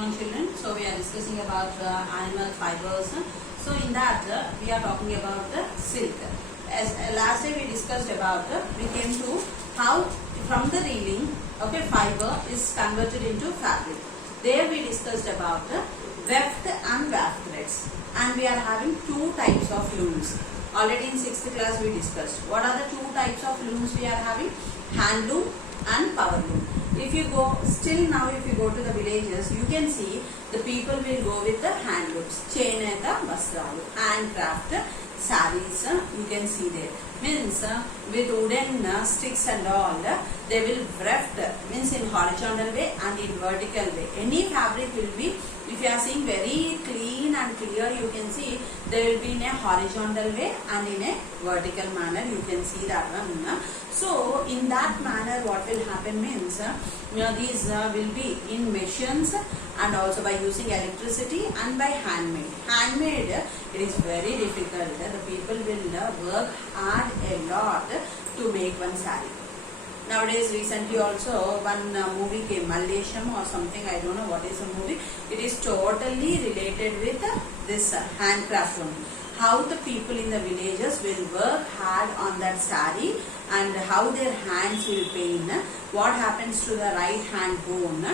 afternoon, children. So we are discussing about animal fibers. So in that we are talking about the silk. As last day we discussed about, we came to how from the reeling, okay, fiber is converted into fabric. There we discussed about weft and weft threads, and we are having two types of looms. Already in 6th class we discussed. What are the two types of looms we are having? Hand loom and power loom. If you go still now, if you go to the villages, you can see the people will go with the hand looms, Cheneta Vastralu, handcraft sarees. You can see there. Means with wooden sticks and all, they will weft, means in horizontal way and in vertical way. Any fabric will be, if you are seeing very clean and clear, you can see there will be in a horizontal way and in a vertical manner. You can see that one. So in that manner, what will happen means these will be in machines and also by using electricity and by handmade. Handmade, it is very difficult. The people will work hard a lot to make one saree. Nowadays, recently also one movie came, Malaysian or something, I don't know what is the movie. It is totally related with this handcraft only. How the people in the villages will work hard on that saree and how their hands will pain, what happens to the right hand bone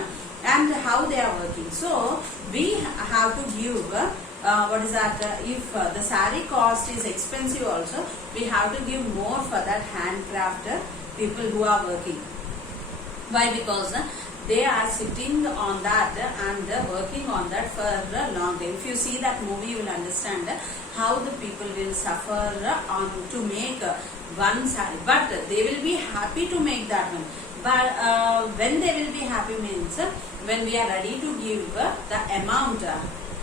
and how they are working. So, we have to give, what is that, if the saree cost is expensive also, we have to give more for that handcraft people who are working. Why? Because they are sitting on that and working on that for a long time. If you see that movie, you will understand how the people will suffer on to make one saree. But they will be happy to make that one. But when they will be happy means when we are ready to give the amount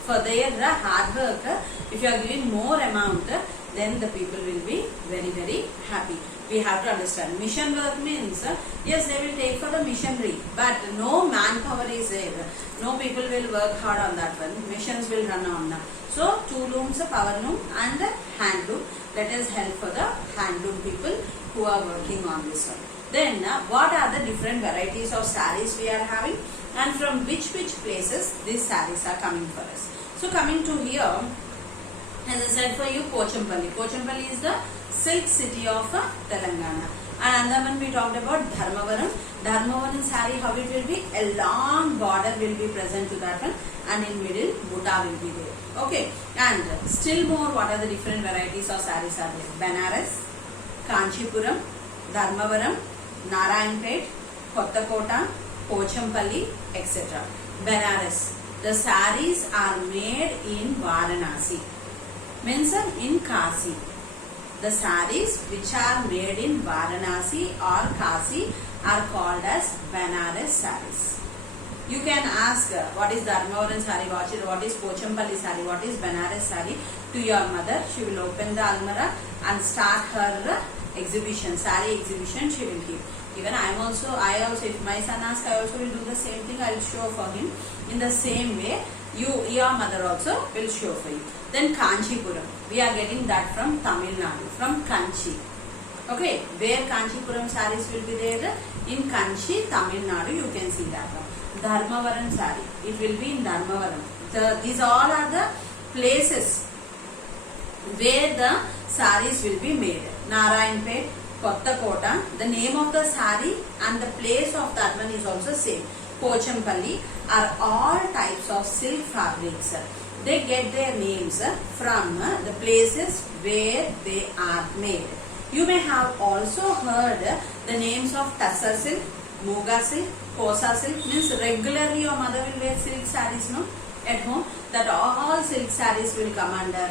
for their hard work. If you are giving more amount, then the people will be very, very happy. We have to understand. Mission work means, yes, they will take for the missionary, but no manpower is there. No people will work hard on that one. Missions will run on. So, two looms, power loom and hand loom. Let us help for the hand loom people who are working on this one. Then, what are the different varieties of sarees we are having and from which places these sarees are coming for us. So, coming to here, as I said for you, Pochampalli. Pochampalli is the silk city of Telangana. And another one we talked about Dharmavaram. Dharmavaram saree, how it will be? A long border will be present to that one and in middle butta will be there. Okay. And still more, what are the different varieties of sarees are there? Banaras, Kanchipuram, Dharmavaram, Narayanpet, Kottakota, Pochampalli, etc. Banaras. The sarees are made in Varanasi. Means in Kasi. The sarees which are made in Varanasi or Kasi are called as Banaras sarees. You can ask what is Dharmavaram saree, what is Pochampalli saree, what is Banaras saree to your mother. She will open the almara and start her exhibition, saree exhibition she will keep. Even I also, if my son asks, I also will do the same thing. I will show for him. In the same way, your mother also will show for you. Then Kanchipuram. We are getting that from Tamil Nadu, from Kanchi. Okay, where Kanchipuram sarees will be there? In Kanchi, Tamil Nadu, you can see that one. Dharmavaram saree. It will be in Dharmavaram. These all are the places where the sarees will be made. Narayanpet, Kottakota. The name of the saree and the place of that one is also same. Pochampalli are all types of silk fabrics. They get their names from the places where they are made. You may have also heard the names of Tussar silk, Muga silk, Kosa silk. Means regularly your mother will wear silk sarees, no? At home. That all silk sarees will come under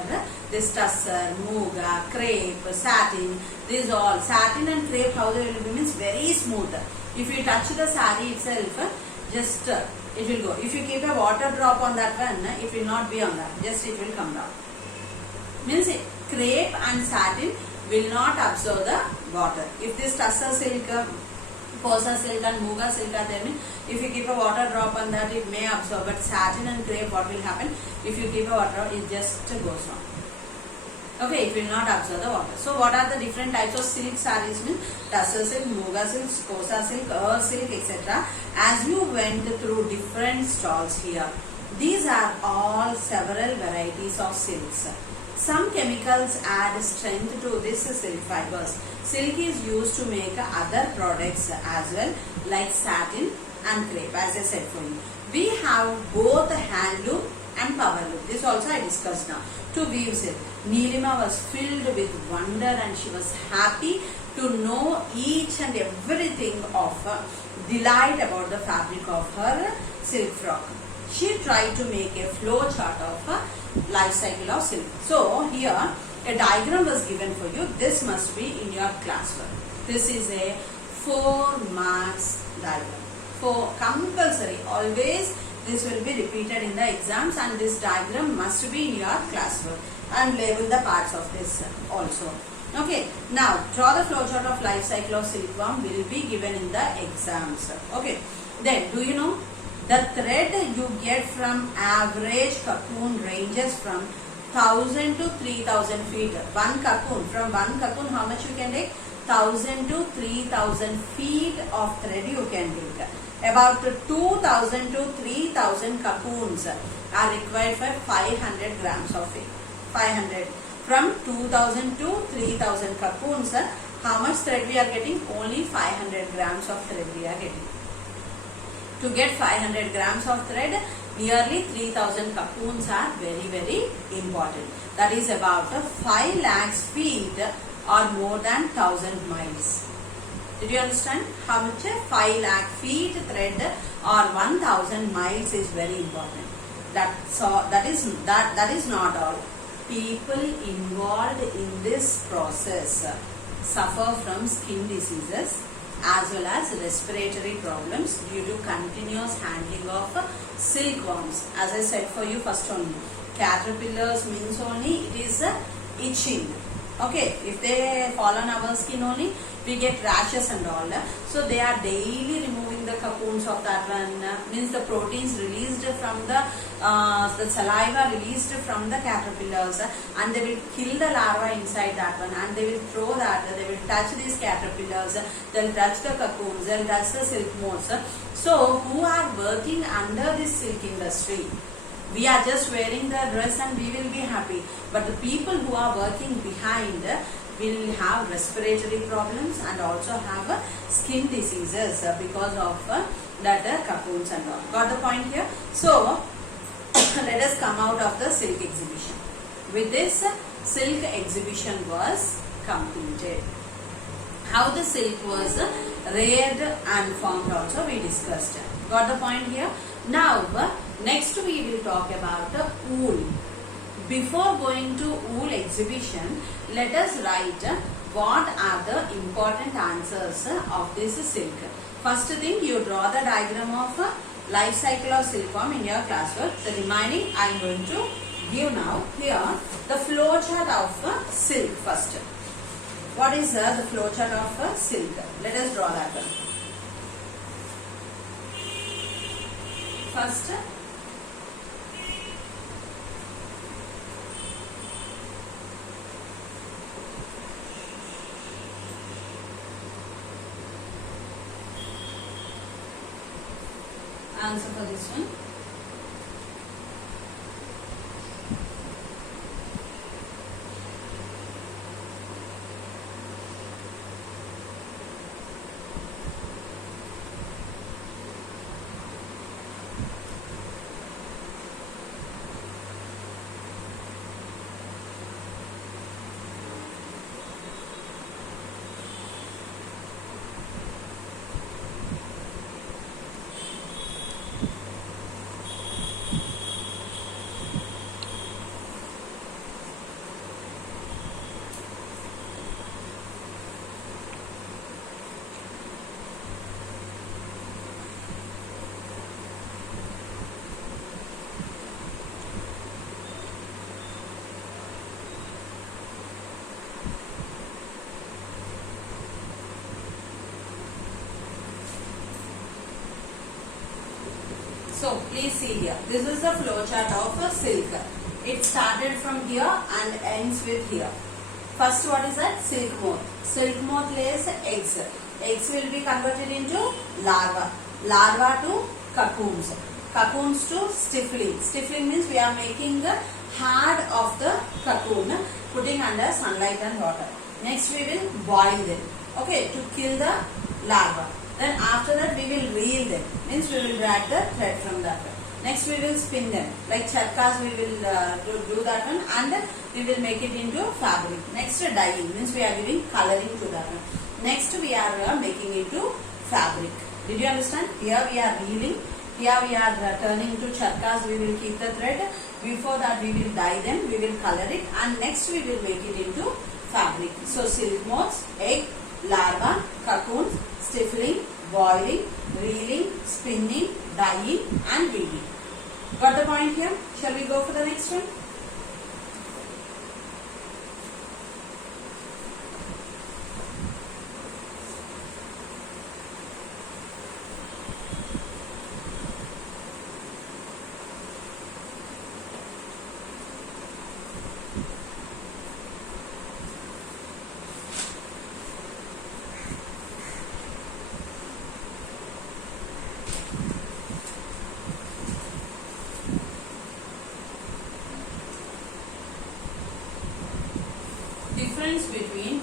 this Tussar, Muga, crepe, satin. These all. Satin and crepe, how they will be means very smooth. If you touch the saree itself, just it will go. If you keep a water drop on that one, it will not be on that. Just it will come down. Means crepe and satin will not absorb the water. If this Tussar silk, Kosa silk and Muga silk are there, if you keep a water drop on that, it may absorb. But satin and crepe, what will happen? If you keep a water drop, it just goes on. Okay, it will not absorb the water. So what are the different types of silk sarees? Tussar silk, Moga silk, Kosa silk, silk, etc. As you went through different stalls here, these are all several varieties of silks. Some chemicals add strength to this silk fibers. Silk is used to make other products as well, like satin and crepe, as I said for you. We have both handloom and power loom. This also I discussed now. To weave silk, Neelima was filled with wonder and she was happy to know each and everything of delight about the fabric of her silk frock. She tried to make a flow chart of life cycle of silk. So here a diagram was given for you. This must be in your classwork. This is a 4 marks diagram. For compulsory, always this will be repeated in the exams, and this diagram must be in your classwork, and label the parts of this also. Okay, now draw the flow chart of life cycle of silkworm will be given in the exams. Okay, then do you know the thread you get from average cocoon ranges from 1000 to 3000 feet. One cocoon, from one cocoon how much you can take? 1000 to 3000 feet of thread you can take. About 2000 to 3000 cocoons are required for 500 grams of it. 500. From 2000 to 3000 cocoons, how much thread we are getting? Only 500 grams of thread we are getting. To get 500 grams of thread, nearly 3000 cocoons are very, very important. That is about 5 lakhs feet or more than 1000 miles. Did you understand how much? 5 lakh feet thread or 1000 miles is very important. That is not all. People involved in this process suffer from skin diseases as well as respiratory problems due to continuous handling of silkworms. As I said for you first only, caterpillars means only it is itching. Okay, if they fall on our skin only, we get rashes and all. So they are daily removing the cocoons of that one. Means the proteins released from the saliva released from the caterpillars, and they will kill the larva inside that one, and they will throw that. They will touch these caterpillars. They will touch the cocoons. They will touch the silk moths. So who are working under this silk industry? We are just wearing the dress and we will be happy. But the people who are working behind will have respiratory problems and also have skin diseases because of that cocoons and all. Got the point here? So, let us come out of the silk exhibition. With this, silk exhibition was completed. How the silk was reared and formed also we discussed. Got the point here? Now, next we will talk about wool. Before going to wool exhibition, let us write what are the important answers of this silk. First thing, you draw the diagram of life cycle of silkworm in your classwork. The remaining I am going to give now. Here, the flow chart of silk first. What is the flow chart of silk? Let us draw that one. First, answer for this one. So, please see here. This is the flow chart of silk. It started from here and ends with here. First, what is that? Silk moth. Silk moth lays eggs. Eggs will be converted into larva. Larva to cocoons. Cocoons to stiffling. Stiffling means we are making the hard of the cocoon, putting under sunlight and water. Next we will boil them, okay, to kill the larva. Then after that we will reel them, means we will drag the thread from that. Next we will spin them, like charkas we will do that one, and we will make it into fabric. Next dyeing, means we are giving coloring to that one. Next we are making into fabric. Did you understand? Here we are reeling, here we are turning to charkas, we will keep the thread. Before that we will dye them, we will color it, and next we will make it into fabric. So silk moths, egg, larva, cocoons, stiffling, boiling, reeling, spinning, dyeing and weaving. Got the point here? Shall we go for the next one? Difference between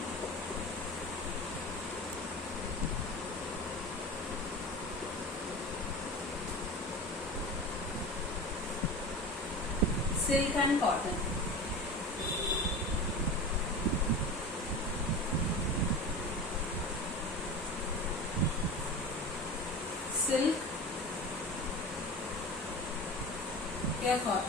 silk and cotton. Silk, here cotton.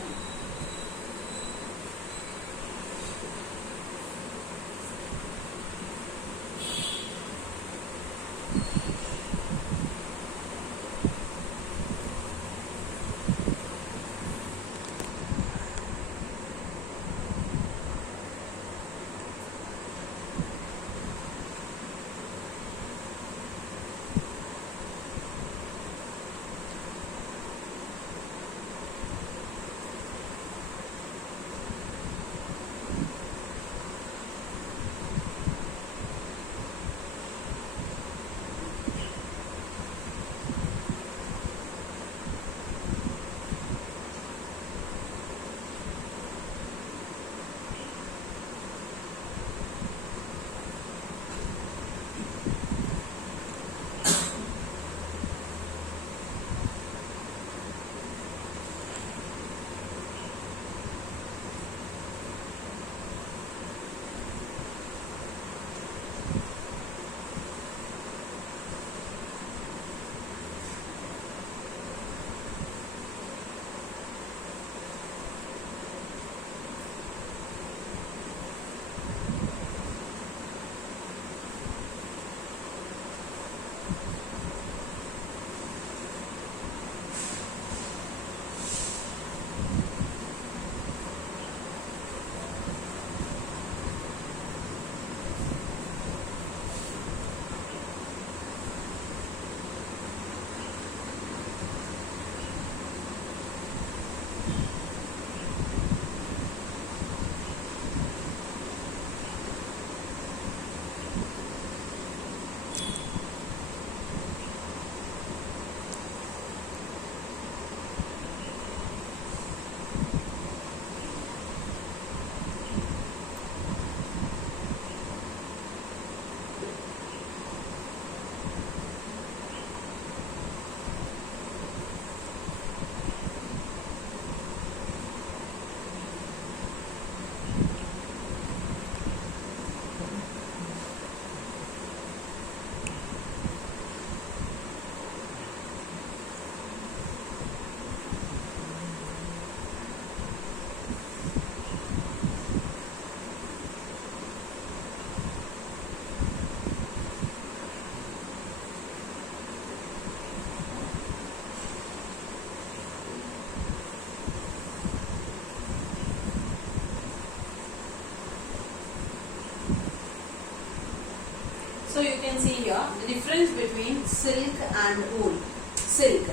So you can see here the difference between silk and wool. Silk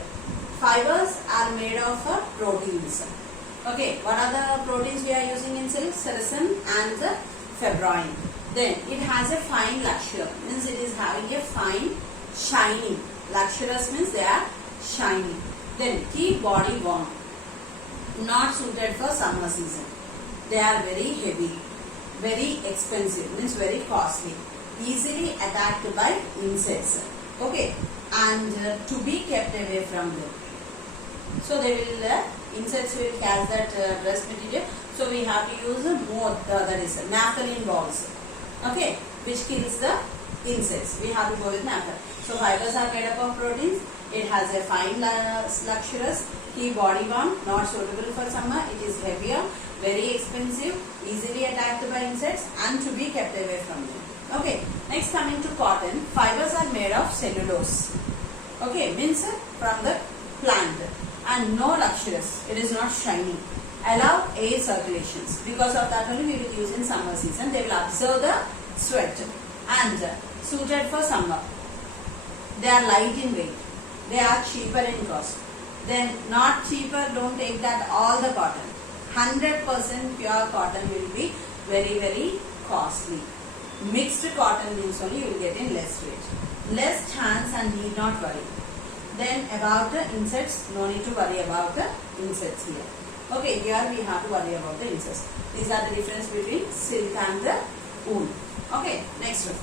fibers are made of proteins. Okay, what are the proteins we are using in silk? Sericin and the fibrin. Then it has a fine luxure, means it is having a fine shiny. Luxurious means they are shiny. Then keep body warm. Not suited for summer season. They are very heavy, very expensive, means very costly. Easily attacked by insects. Okay, and to be kept away from them. So they will insects will catch that dress material. So we have to use moth, that is naphthalene balls. Okay, which kills the insects. We have to go with naphthalene. So fibers are made up of proteins. It has a fine luxurious, keep body warm, not suitable for summer. It is heavier, very expensive, easily attacked by insects, and to be kept away from them. Okay, next coming to cotton. Fibers are made of cellulose. Okay, means from the plant, and no luxurious. It is not shiny. Allow air circulations. Because of that only we will use in summer season. They will absorb the sweat and suited for summer. They are light in weight. They are cheaper in cost. Then not cheaper, don't take that all the cotton. 100% pure cotton will be very, very costly. Mixed cotton means only you will get in less weight. Less chance and need not worry. Then about the insects, no need to worry about the insects here. Okay, here we have to worry about the insects. These are the difference between silk and the wool. Okay, next one.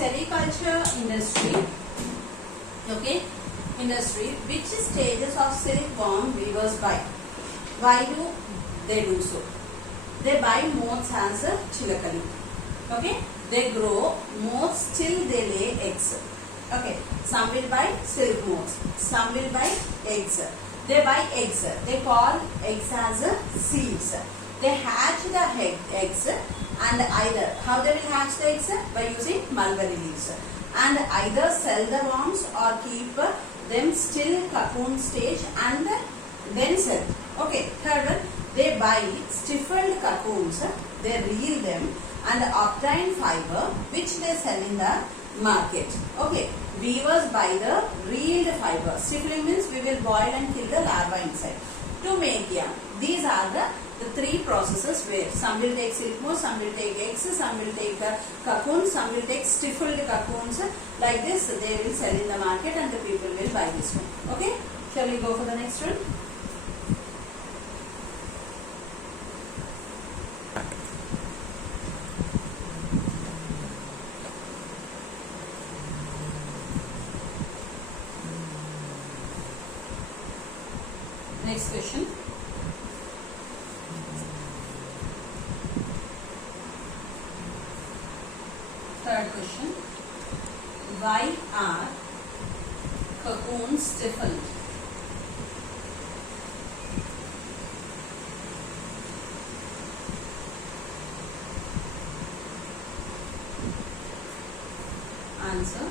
sericulture industry, okay, industry, which stages of silkworm weavers buy? Why do they do so? They buy moths as a chilakali. Okay, they grow moths till they lay eggs. Okay, some will buy silk moths, some will buy eggs. They buy eggs. They call eggs as seeds. They hatch the eggs, and either how they will hatch the eggs? By using mulberry leaves, and either sell the worms or keep them still cocoon stage and then sell. Okay, third one, they buy stifled cocoons, they reel them and obtain fiber which they sell in the market. Okay, weavers buy the reeled fiber. Stifling means we will boil and kill the larva inside to make yarn. These are the three processes where some will take silk moth, some will take eggs, some will take cocoons, some will take stifled cocoons. Like this they will sell in the market and the people will buy this one. Okay, shall we go for the next one? Next question. Third question. Why are cocoons stiffened? Answer.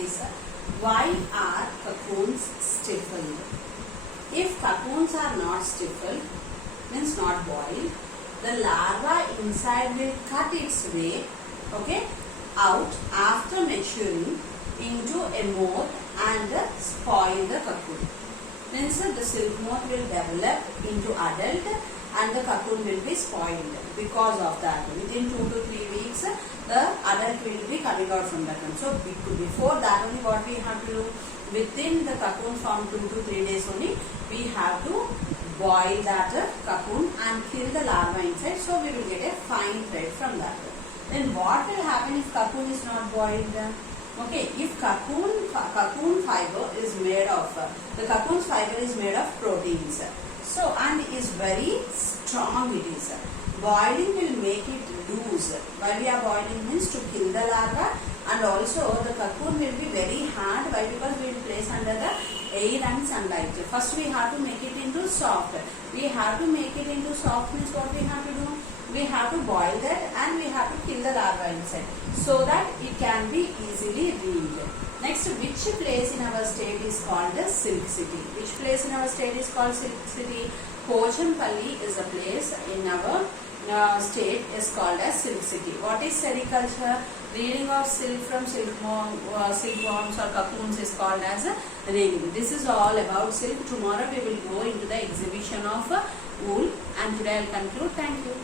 is why are cocoons stifled? If cocoons are not stifled, means not boiled, the larva inside will cut its way, okay, out after maturing into a moth and spoil the cocoon. Means the silk moth will develop into adult and the cocoon will be spoiled because of that. Within 2 to 3 weeks, the adult will be coming out from the cocoon. So before that only what we have to do, within the cocoon from 2 to 3 days only, we have to boil that cocoon and kill the larva inside. So we will get a fine thread from that. Then what will happen if cocoon is not boiled? Okay, if cocoon fiber is made of, the cocoon's fiber is made of proteins. So, and is very strong it is. Boiling will make it loose. While we are boiling means to kill the larva, and also the cocoon will be very hard. Why? Because we will place under the air and sunlight. First we have to make it into soft. We have to make it into soft means what we have to do? We have to boil that and we have to kill the larva inside so that it can be easily read. Next, which place in our state is called the Silk City? Which place in our state is called Silk City? Pochampalli is a place in our state is called as Silk City. What is sericulture? Reading of silk from silkworms or cocoons is called as reading. This is all about silk. Tomorrow we will go into the exhibition of wool, and today I will conclude. Thank you.